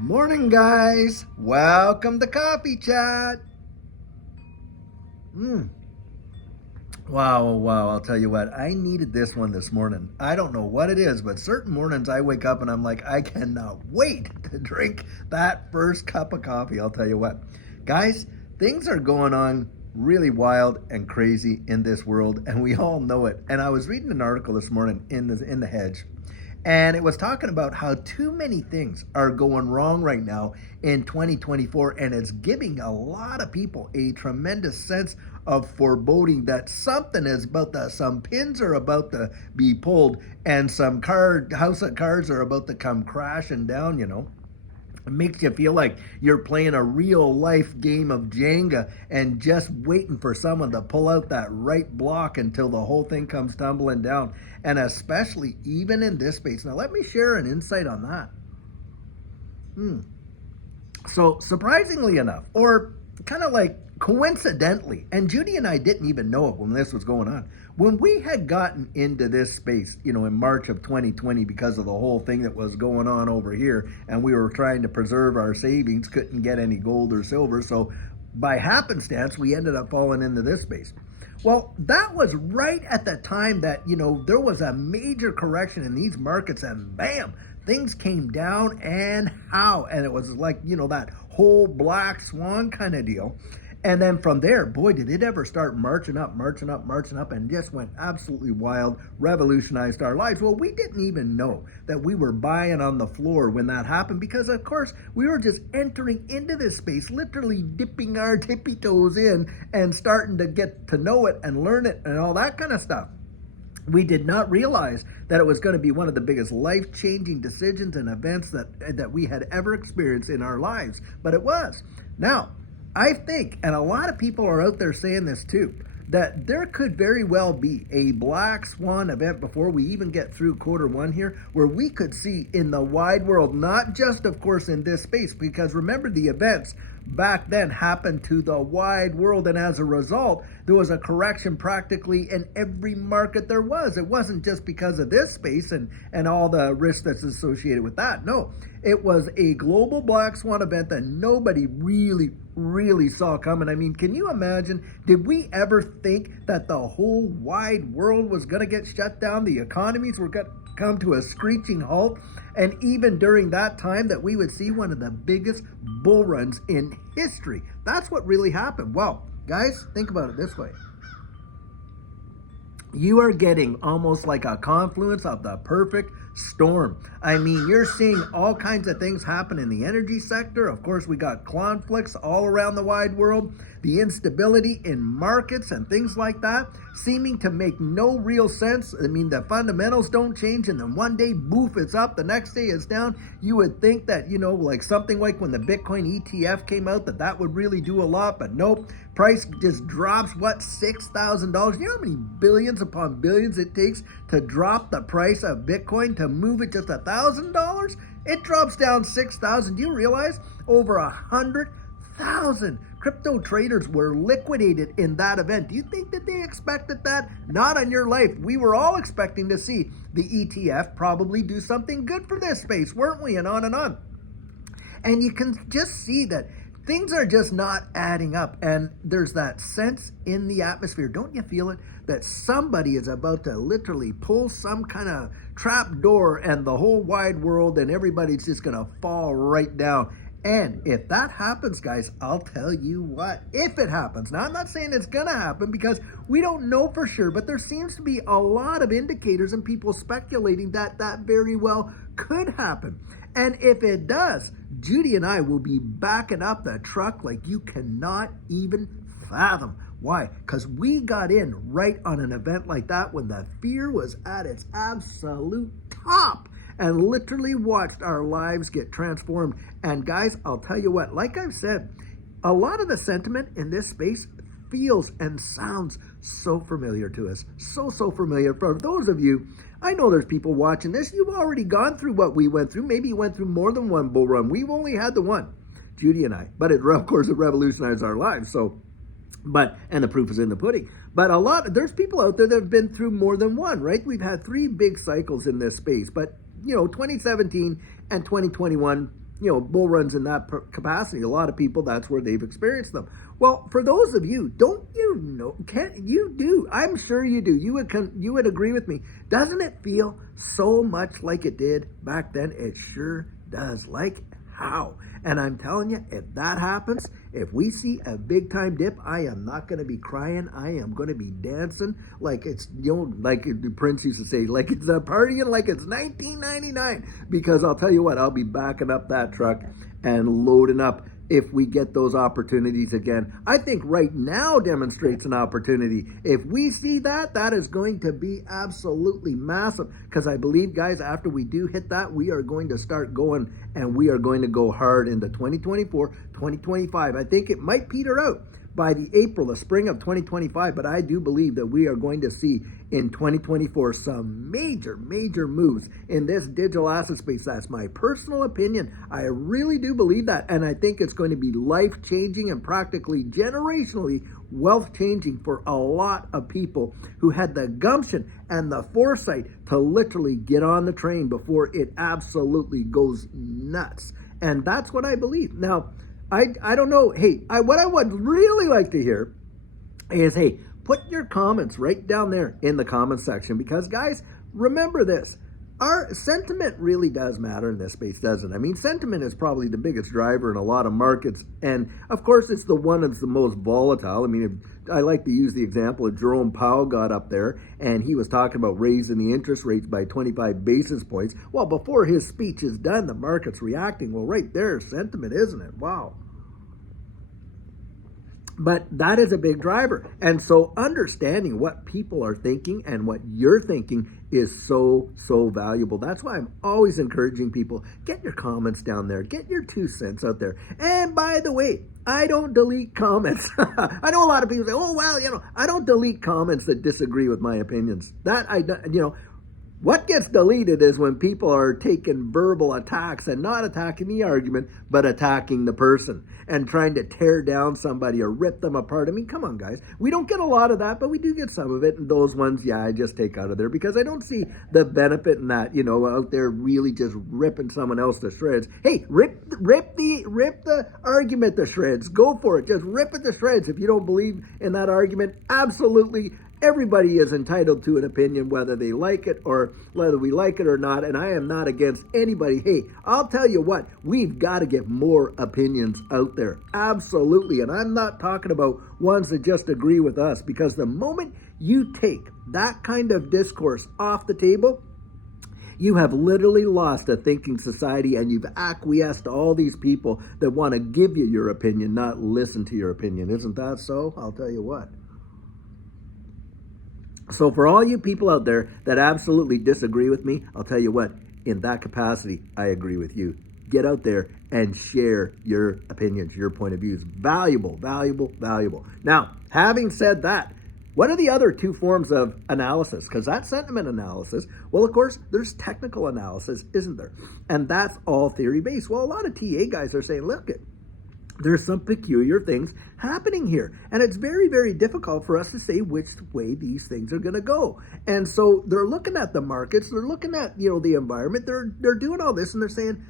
Morning, guys. Welcome to Coffee Chat. Wow, oh, wow. I'll tell you what, I needed this one this morning. I don't know what it is, but certain mornings I wake up and I'm like, I cannot wait to drink that first cup of coffee. I'll tell you what, guys, things are going on really wild and crazy in this world, and we all know it. And I was reading an article this morning in the Hedge, and it was talking about how too many things are going wrong right now in 2024, and it's giving a lot of people a tremendous sense of foreboding that something is about to, some pins are about to be pulled, and some house of cards are about to come crashing down. It makes you feel like you're playing a real life game of Jenga and just waiting for someone to pull out that right block until the whole thing comes tumbling down. And especially even in this space. Now, let me share an insight on that. So, surprisingly enough, or kind of like coincidentally, and Judy and I didn't even know it when this was going on. When we had gotten into this space, in March of 2020, because of the whole thing that was going on over here, and we were trying to preserve our savings, couldn't get any gold or silver. So, by happenstance, we ended up falling into this space. Well, that was right at the time that, there was a major correction in these markets, and bam, things came down, and how? And it was like, that whole black swan kind of deal. And then from there, boy, did it ever start marching up, and just went absolutely wild, revolutionized our lives. Well, we didn't even know that we were buying on the floor when that happened because, of course, we were just entering into this space, literally dipping our tippy toes in and starting to get to know it and learn it and all that kind of stuff. We did not realize that it was going to be one of the biggest life-changing decisions and events that we had ever experienced in our lives, but it was. Now, I think, and a lot of people are out there saying this too, that there could very well be a black swan event before we even get through Q1 here, where we could see in the wide world, not just, of course, in this space, because remember, the events back then happened to the wide world, and as a result, there was a correction practically in every market there was. It wasn't just because of this space and all the risk that's associated with that. No, it was a global black swan event that nobody really saw coming. I mean, can you imagine? Did we ever think that the whole wide world was going to get shut down? The economies were going to come to a screeching halt, and even during that time that we would see one of the biggest bull runs in history. That's what really happened. Well, guys, think about it this way. You are getting almost like a confluence of the perfect storm. I mean, you're seeing all kinds of things happen in the energy sector. Of course, we got conflicts all around the wide world, the instability in markets and things like that, seeming to make no real sense. I mean, the fundamentals don't change, and then one day, boof, it's up, the next day it's down. You would think that, like something like when the Bitcoin ETF came out, that would really do a lot, but nope. Price just drops, $6,000? You know how many billions upon billions it takes to drop the price of Bitcoin, to move it just $1,000? It drops down 6,000. Do you realize over 100,000 crypto traders were liquidated in that event? Do you think that they expected that? Not on your life. We were all expecting to see the ETF probably do something good for this space, weren't we? And on and on. And you can just see that things are just not adding up, and there's that sense in the atmosphere. Don't you feel it? That somebody is about to literally pull some kind of trap door, and the whole wide world and everybody's just going to fall right down. And if that happens, guys, I'll tell you what, if it happens, now I'm not saying it's going to happen because we don't know for sure, but there seems to be a lot of indicators and people speculating that very well could happen. And if it does, Judy and I will be backing up the truck like you cannot even fathom. Why? Because we got in right on an event like that when the fear was at its absolute top, and literally watched our lives get transformed. And guys, I'll tell you what, like I've said, a lot of the sentiment in this space feels and sounds so familiar to us. So familiar. For those of you, I know there's people watching this, you've already gone through what we went through. Maybe you went through more than one bull run. We've only had the one, Judy and I. But of course, it revolutionized our lives. And the proof is in the pudding. But there's people out there that have been through more than one, right? We've had 3 big cycles in this space. But 2017 and 2021 bull runs in that capacity. A lot of people, that's where they've experienced them. Well, for those of you, don't you know? Can't you do? I'm sure you do. You would agree with me. Doesn't it feel so much like it did back then? It sure does. Like how? And I'm telling you, if that happens, if we see a big time dip, I am not going to be crying. I am going to be dancing like it's, like Prince used to say, like it's a partying like it's 1999. Because I'll tell you what, I'll be backing up that truck and loading up if we get those opportunities again. I think right now demonstrates an opportunity. If we see that, that is going to be absolutely massive, because I believe, guys, after we do hit that, we are going to start going, and we are going to go hard into 2024, 2025. I think it might peter out by the spring of 2025, but I do believe that we are going to see in 2024 some major moves in this digital asset space. That's my personal opinion. I really do believe that, and I think it's going to be life-changing and practically generationally wealth-changing for a lot of people who had the gumption and the foresight to literally get on the train before it absolutely goes nuts. And that's what I believe. Now, I don't know. Hey, what I would really like to hear is, hey, put your comments right down there in the comment section, because, guys, remember this. Our sentiment really does matter in this space, doesn't it? I mean, sentiment is probably the biggest driver in a lot of markets. And, of course, it's the one that's the most volatile. I mean, I like to use the example of Jerome Powell got up there and he was talking about raising the interest rates by 25 basis points. Well, before his speech is done, the market's reacting. Well, right there, sentiment, isn't it? Wow. But that is a big driver. And so understanding what people are thinking and what you're thinking is so valuable. That's why I'm always encouraging people, get your comments down there, get your 2 cents out there. And by the way, I don't delete comments. I know a lot of people say, oh, well, I don't delete comments that disagree with my opinions. What gets deleted is when people are taking verbal attacks and not attacking the argument, but attacking the person and trying to tear down somebody or rip them apart. I mean, come on, guys. We don't get a lot of that, but we do get some of it. And those ones, I just take out of there, because I don't see the benefit in that, out there really just ripping someone else to shreds. Hey, rip the argument to shreds. Go for it. Just rip it to shreds. If you don't believe in that argument, absolutely. Everybody is entitled to an opinion, whether they like it or whether we like it or not, and I am not against anybody. Hey, I'll tell you what, we've got to get more opinions out there. Absolutely. And I'm not talking about ones that just agree with us, because the moment you take that kind of discourse off the table, you have literally lost a thinking society, and you've acquiesced to all these people that want to give you your opinion, not listen to your opinion. Isn't that so? I'll tell you what. So for all you people out there that absolutely disagree with me, I'll tell you what, in that capacity, I agree with you. Get out there and share your opinions, your point of views. Valuable. Now, having said that, what are the other 2 forms of analysis? Because that's sentiment analysis. Well, of course, there's technical analysis, isn't there? And that's all theory-based. Well, a lot of TA guys are saying, look, there's some peculiar things happening here. And it's very difficult for us to say which way these things are going to go. And so they're looking at the markets, they're looking at, the environment, they're doing all this, and they're saying,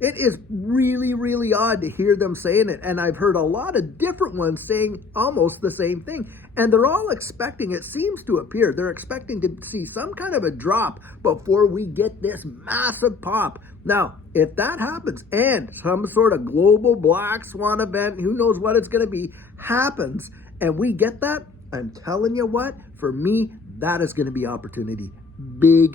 it is really odd to hear them saying it. And I've heard a lot of different ones saying almost the same thing. And they're all expecting, it seems to appear, they're expecting to see some kind of a drop before we get this massive pop. Now, if that happens and some sort of global black swan event, who knows what it's going to be, happens, and we get that, I'm telling you what, for me, that is going to be opportunity. Big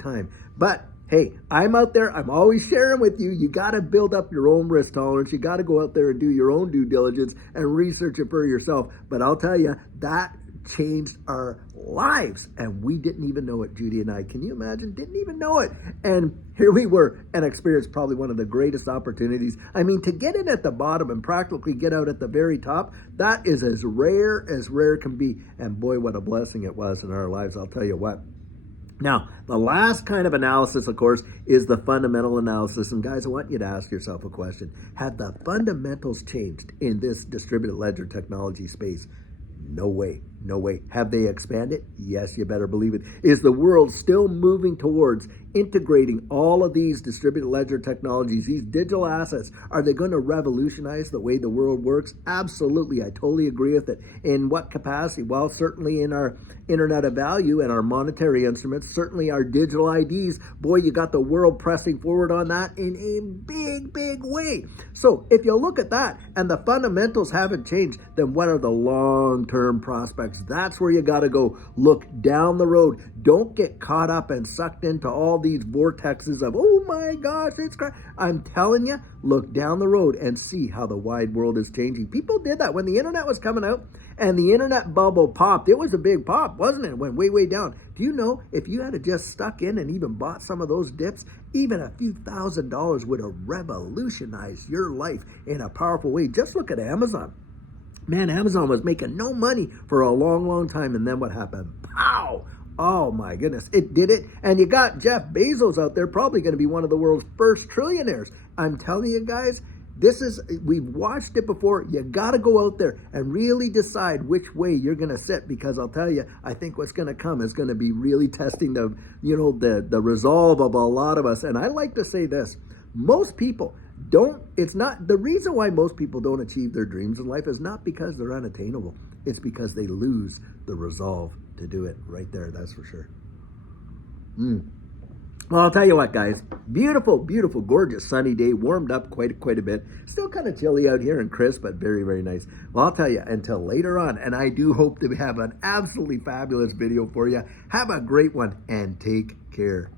time. But hey, I'm out there. I'm always sharing with you. You got to build up your own risk tolerance. You got to go out there and do your own due diligence and research it for yourself. But I'll tell you, that changed our lives, and we didn't even know it, Judy and I. Can you imagine? Didn't even know it. And here we were and experienced probably one of the greatest opportunities. I mean, to get in at the bottom and practically get out at the very top, that is as rare can be. And boy, what a blessing it was in our lives, I'll tell you what. Now, the last kind of analysis, of course, is the fundamental analysis. And guys, I want you to ask yourself a question. Have the fundamentals changed in this distributed ledger technology space? No way. Have they expanded? Yes, you better believe it. Is the world still moving towards integrating all of these distributed ledger technologies, these digital assets, are they going to revolutionize the way the world works? Absolutely. I totally agree with it. In what capacity? Well, certainly in our internet of value and our monetary instruments, certainly our digital IDs. Boy, you got the world pressing forward on that in a big, big way. So if you look at that and the fundamentals haven't changed, then what are the long-term prospects? That's where you got to go look down the road. Don't get caught up and sucked into all these vortexes of, oh my gosh, it's crazy. I'm telling you, look down the road and see how the wide world is changing. People did that when the internet was coming out and the internet bubble popped. It was a big pop, wasn't it? It went way, way down. Do you know if you had just stuck in and even bought some of those dips, even a few $1,000s would have revolutionized your life in a powerful way? Just look at Amazon. Man, Amazon was making no money for a long, long time. And then what happened? Pow! Oh my goodness, it did it. And you got Jeff Bezos out there, probably going to be one of the world's first trillionaires. I'm telling you guys, we've watched it before. You got to go out there and really decide which way you're going to sit, because I'll tell you, I think what's going to come is going to be really testing the resolve of a lot of us. And I like to say this, most people the reason why most people don't achieve their dreams in life is not because they're unattainable. It's because they lose the resolve to do it right there. That's for sure. Well, I'll tell you what, guys. Beautiful, beautiful, gorgeous sunny day. Warmed up quite a bit. Still kind of chilly out here and crisp, but very, very nice. Well, I'll tell you, until later on, and I do hope to have an absolutely fabulous video for you. Have a great one and take care.